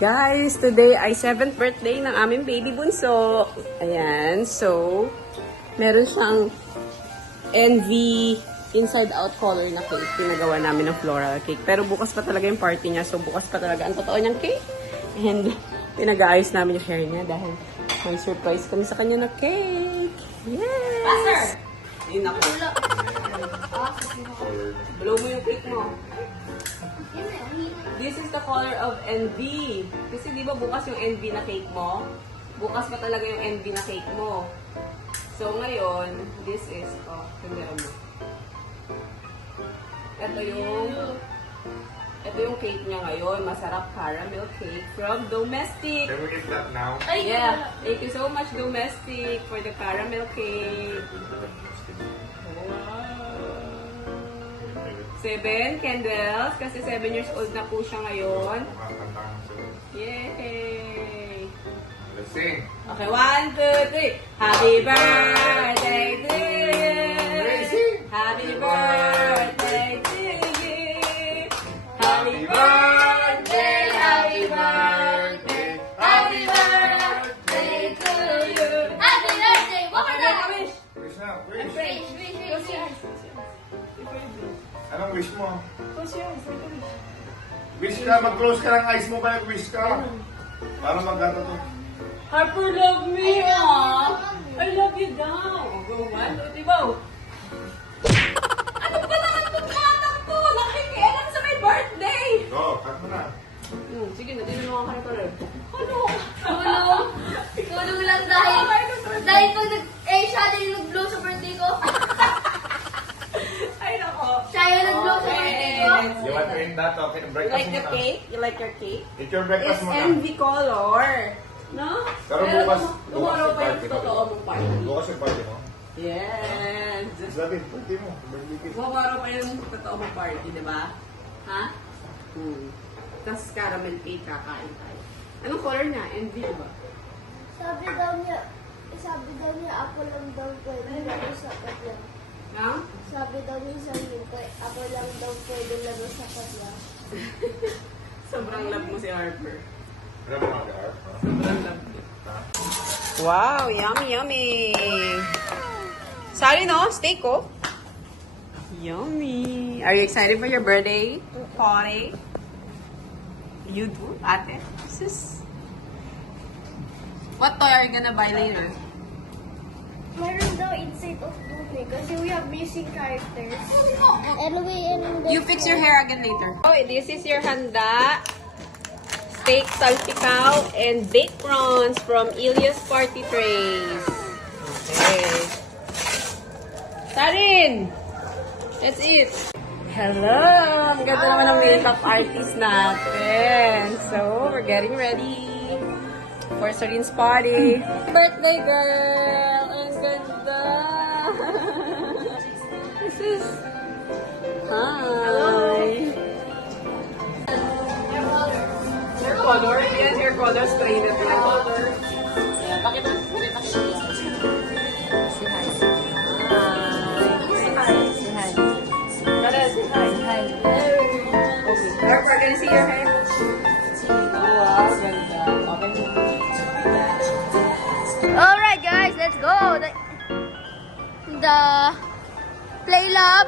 Guys, today ay 7th birthday ng aming baby bunso. Ayan, so, meron siyang NV inside-out color na cake. Pinagawa namin ng floral cake. Pero bukas pa talaga yung party niya, so bukas pa talaga ang totoo niyang cake. And pinag-aayos namin yung hair niya dahil may surprise kami sa kanya na cake. Yes! Passer! Ayun ako. Blow mo yung cake mo. This is the color of NV. Kasi di ba bukas yung NV na cake mo? Bukas pa talaga yung NV na cake mo. So ngayon, this is, tandaan mo. Ito yung cake niya ngayon. Masarap caramel cake from Domestic. Can we eat that now? Yeah. Thank you so much, Domestic, for the caramel cake. Wow. 7 candles, kasi 7 years old na po siya ngayon. Yay! Let's sing. Okay, 1, 2, 3. Happy birthday to you! Happy birthday to you! Happy birthday! Happy birthday! Happy birthday to you! Happy birthday! What Okay, was make a that? wish! Wish na, wish. Wish, wish, Close your wish. eyes. Anong wish mo? Close your eyes. Make a wish. Wish ka, mag-close ka ng eyes mo ba? Wish ka. Para magkata to. Harper, love me, ah! I love you daw! Go, 1, 2, 3, go! Ano ba naman itong anak ko? Nakikialam sa may birthday! Go, cut mo na. Sige na, tinanong ka na pala. Ano? Tulong. Tulong lang dahil pag siya din yung nag-blow sa birthday ko. Ay, nako. Siya yung nag-blow sa birthday ko. You want to eat that? Okay, You breakfast like the muna. cake? You like your cake? Eat your It's breakfast muna. NV color. No? Pero bukas Tomorrow yung pa yung party mo. totoo mong party. Bukas yung party mo. Yes. Sabi, party mo. Birthday cake. Tomorrow pa yung totoo mong party, di ba? Ha? Tapos caramel cake kakain tayo. Anong color niya? NV, di ba? Sabi daw niya ako lang daw pwede laro sa katla. Ha? Sabi daw niya sa Yukoy, ako lang daw pwede laro sa katla. Sobrang love mo si Harper. Alam mo mga gar? Sobrang love mo. Wow, yummy, yummy. Sorry, no? Steak, oh. Yummy. Are you excited for your birthday party? You do, ate? Sis? What toy are you gonna buy later? Mayroon daw inside of Disney kasi we have missing characters. Anyway, and You fix your hair again later. Oh, this is your handa. Steak salpicao and baked prawns from Ilias Party Trays. Okay. Tarin! That's it. Hello! Ang ganda naman ng makeup artist natin. So, we're getting ready for Sarin's party. Birthday girl! Ang ganda! This is... Hi! Hair color? Yan, hair color. Straight at hair color. Yan, bakit mo? Si hi. Hi. Si hi. Tara, si hi. Hi. Okay. Harper, can you see your hair? Wow, ganda. Okay. Alright guys, let's go. The Play Lab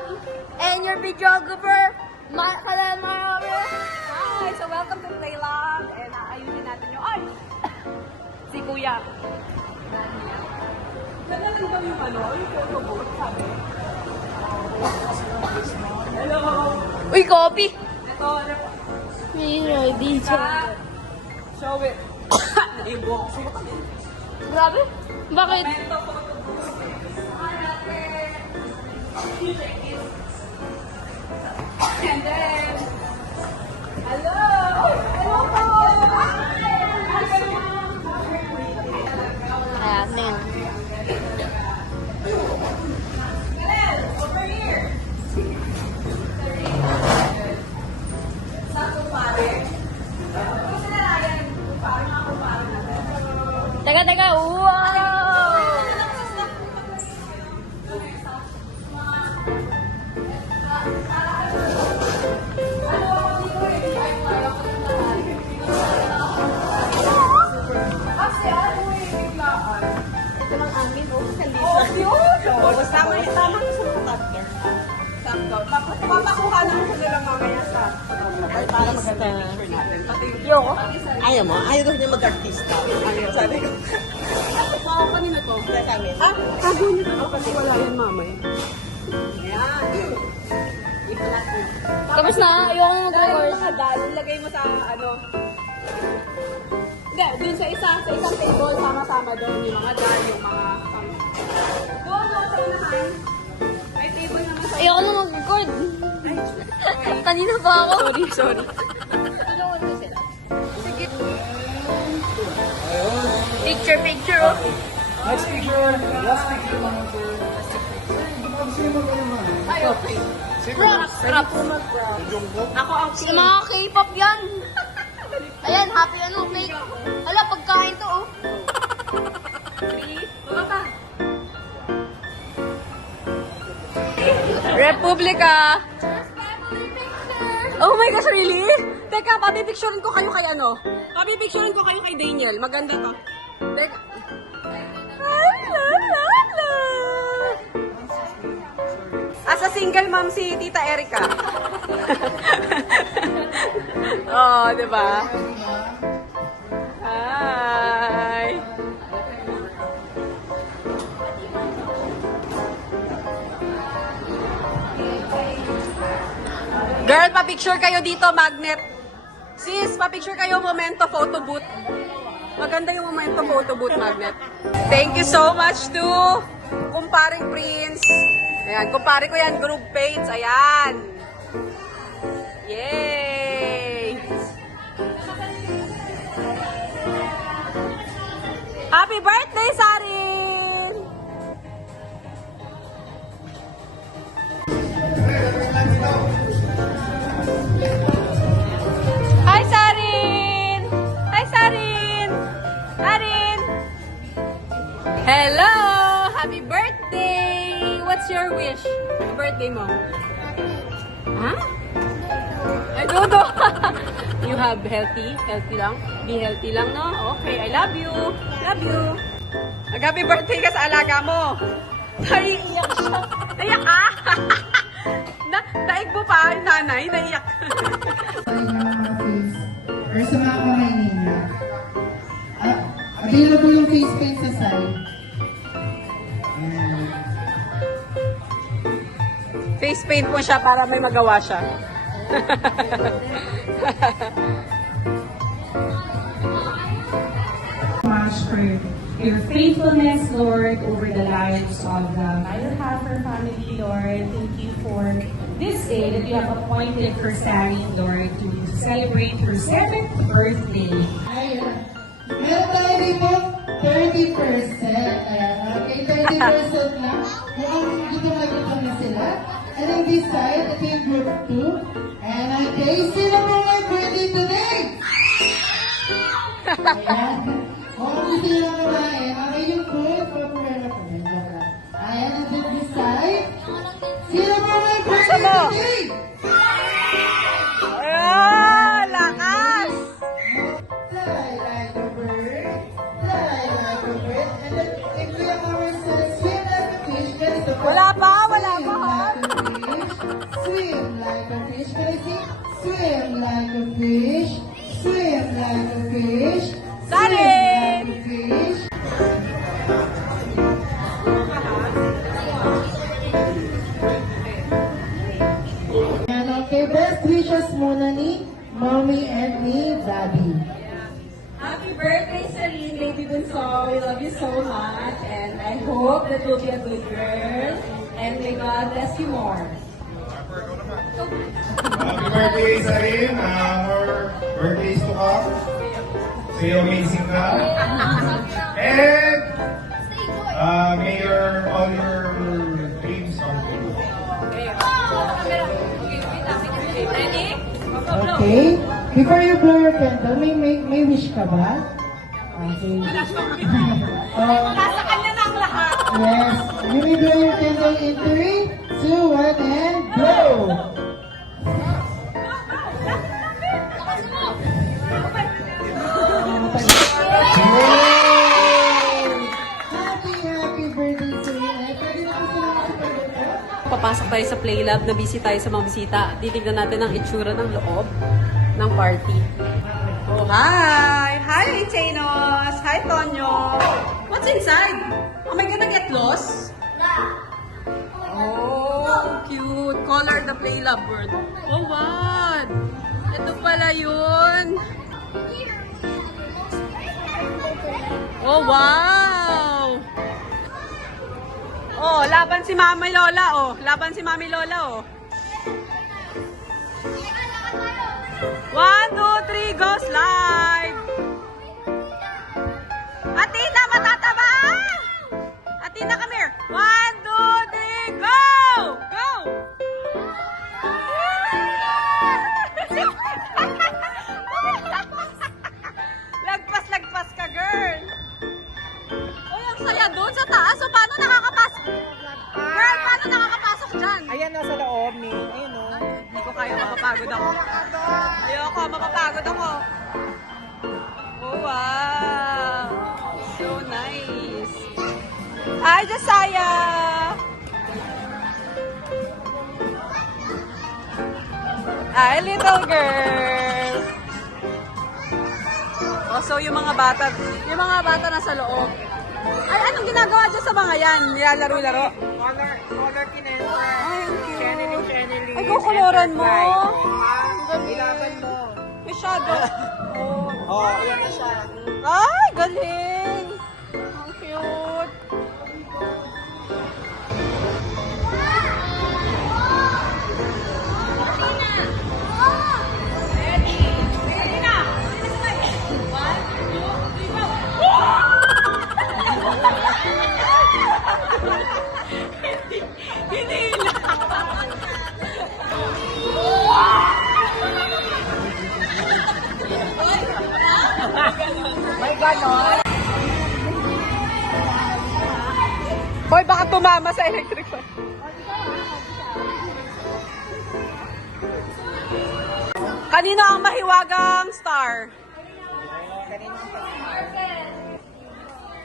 and your videographer, Hi! So, welcome to Playland. And aayusin natin yung... Ay! Si Kuya. Ganda lang daw yung ano, yung photo booth, sabi. Hello! Uy, copy. Ito, ano po? Show it. Naibok. Grabe. Bakit? Momento photo booth. Hi, ate! You take this. And then... Hello! Hello po! Ayan, tingnan. Over here! Sa kumpare. Kasi na Ryan, kumpare nga kumpare na. Teka. Wow! Papakuha lang ko lang mamaya sa para maganda yung picture natin. Pati yung Ayaw mo? Ayaw daw niya mag-artista. sabi ko. Ako kanina ko. Sa amin. Sabi nito ako kasi wala yan mamaya. Yan. I-flat mo. Tapos na, ayoko na Dahil mag-record. mga dahil, lagay mo sa ano. Hindi, dun sa isang table, sama-sama doon yung mga dahil, yung mga doon sa unahan. May table naman sa Ayoko na mag-record. Kanina pa ako. Sorry. Picture, oh. Last picture naman sir. Ay, okay. Props. Ako ang Sa mga K-pop yan. Ayan, happy ano, cake. Hala, pagkain to, oh. Baba ka. Republika! Oh my gosh, really? Teka, papipicturean ko kayo kay ano? Papipicturean ko kayo kay Daniel. Maganda to. Teka. As a single mom si Tita Erica. Oh, di ba? Hi! Girl, pa-picture kayo dito, magnet. Sis, pa-picture kayo, momento photo booth. Maganda yung momento photo booth, magnet. Thank you so much to Kumparing Prince. Ayan, kumpare ko yan, group paints. Ayan. Yay! Happy birthday, Sarin! Hi, Sarin! Hi, Sarin! Sarin! Hello! Happy birthday! What's your wish? Birthday mo? Ha? Ay, Dodo! You have healthy? Healthy lang? Be healthy lang, no? Okay, I love you! Love you! Mag-happy birthday ka sa alaga mo! Naiiyak siya! Naiyak ka! Daig mo pa, yung nanay, naiyak. Or sa mga kamay ninyo. Available yung face paint sa side. Ayan. Face paint mo siya para may magawa siya. Much for your faithfulness, Lord, over the lives of the Mylhafer family, Lord. Thank you for this day that you have appointed for Sally, Lord, to celebrate her 7th birthday. Ayan. Meron tayo dito 30%. Ayan. Okay, 30% lang. Mukhang dito magkita na sila. And then this side, ito yung group 2. And okay, sino mo may birthday today? Ayan. Mukhang gusto nyo lang kumain. Okay, yung food, papura na kami. Ayan, and then this side. Sino mo may birthday today? Ah, lakas! Fly like a bird, fly like a bird, and then if we have our son, swim like a fish, ganito po. Wala pa, wala pa, ha? Swim like a fish, can I see? Swim like a fish, swim like a fish, Sarin! swim like a fish. And okay, best wishes muna ni Mommy and ni Daddy. Happy birthday, Celine, Lady Bunso. We love you so much. And I hope that you'll be a good girl. And may God bless you more. Happy birthday, Sarin. More birthdays to come. Say amazing ka. And all your dreams come true. Ready? Okay. Before you blow your candle, may wish ka ba? Okay. Nasa kanya na ang lahat. Yes. You may blow your candle in 3, 2, 1, and blow! Yay! Happy birthday to you. Pwede na po sila makipag-blow? papasok tayo sa Playlab, na busy tayo sa mga bisita. Titignan natin ang itsura ng loob ng party. Oh, hi! Hi, Chainos! Hi, Tonyo! What's inside? Am I gonna get lost? Oh, cute! Color the Playlab bird. Oh, what? Ito pala yun. Oh, wow! Oh, laban si Mami Lola, oh. Laban si Mami Lola, oh. 1, 2, 3, go slide! Atina, matataba! Atina, come here. 1, 2, 3, go! Go! Lagpas ka, girl. Uy, ang saya doon sa taas. So, paano nakakapasok? Girl, paano nakakapasok dyan? Ayan, nasa loob, Ming. Ayun, o. Hindi ko kaya, mapapagod ako. Ayoko, mapapagod ako. Oh, wow. So nice. Hi, Josiah. Hi, little girl. Oh, so yung mga bata nasa loob. Ay, anong ginagawa dyan sa mga yan? Nilalaro-laro? Color kinetic. Ay, ang cute. Channeling. Ay, kukuluran mo. Ilaban mo. May shadow. Oh. Oh, ayan na siya. Ay, galing. Ang cute. May ganon. Hoy, baka tumama sa electric fan. Kanino ang mahiwagang star?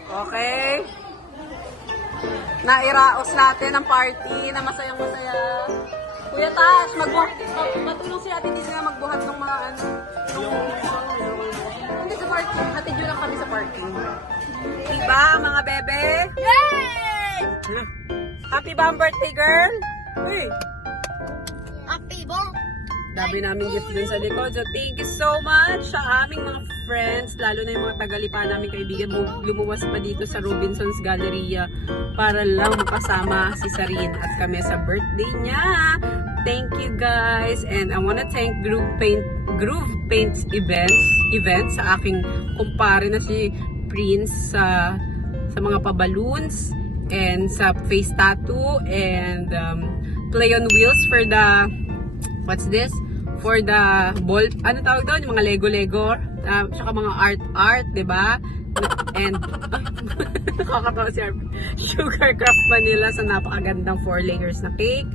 Okay. Nairaos natin ang party na masayang-masaya. Kuya Tash, matulong si Ate Disney na magbuhat ng mga ano. Hindi sa parking. Hatid yun lang kami sa parking. Diba, mga bebe? Yay! Happy bang birthday, girl? Uy! Happy bong! Dami namin gift dun sa likod. So, thank you so much sa aming mga friends, lalo na yung mga tagalipa namin kaibigan. Lumuwas pa dito sa Robinson's Galleria para lang makasama si Sarin at kami sa birthday niya. Thank you guys. And I wanna thank Groove Paints events sa aking kumpare na si Prince sa mga pa-balloons and sa face tattoo and play on wheels for the what's this? For the ball, ano tawag doon? Yung mga Lego, tsaka mga art, diba? And, nakakatawa si Arby. Sugar Craft Vanilla sa napakagandang 4 layers na cake.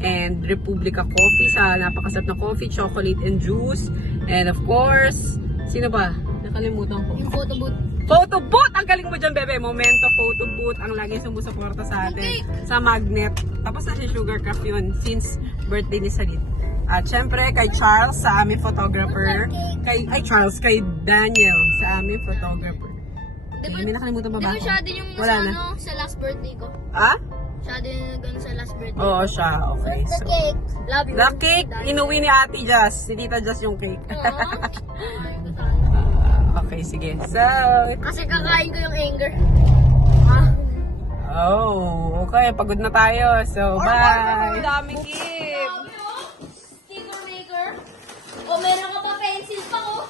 And Republica Coffee sa napakasarap na coffee, chocolate and juice. And of course, sino ba? Nakalimutan ko. Yung photo booth. Photo booth! Ang galing mo dyan, bebe. Momento photo booth. Ang lagi sumusuporta sa atin. Sa magnet. Tapos na si Sugar Craft yun since birthday ni Salit. At syempre, kay Charles sa aming photographer. Kay Daniel sa aming photographer. May nakalimutan pa ba ako? Siya din yung Wala sa, na. sa last birthday ko. Ah? Siya din yung sa last birthday. Oo, siya. Okay. The So, cake. Love you. the cake, inuwi ni Ate Jazz. Si Tita Jazz yung cake. Okay, sige. So, Kasi kakain ko yung anger. oh, okay. Pagod na tayo. So, bye. Daming gift. Sticker maker. O meron ka pa pencil pa ko.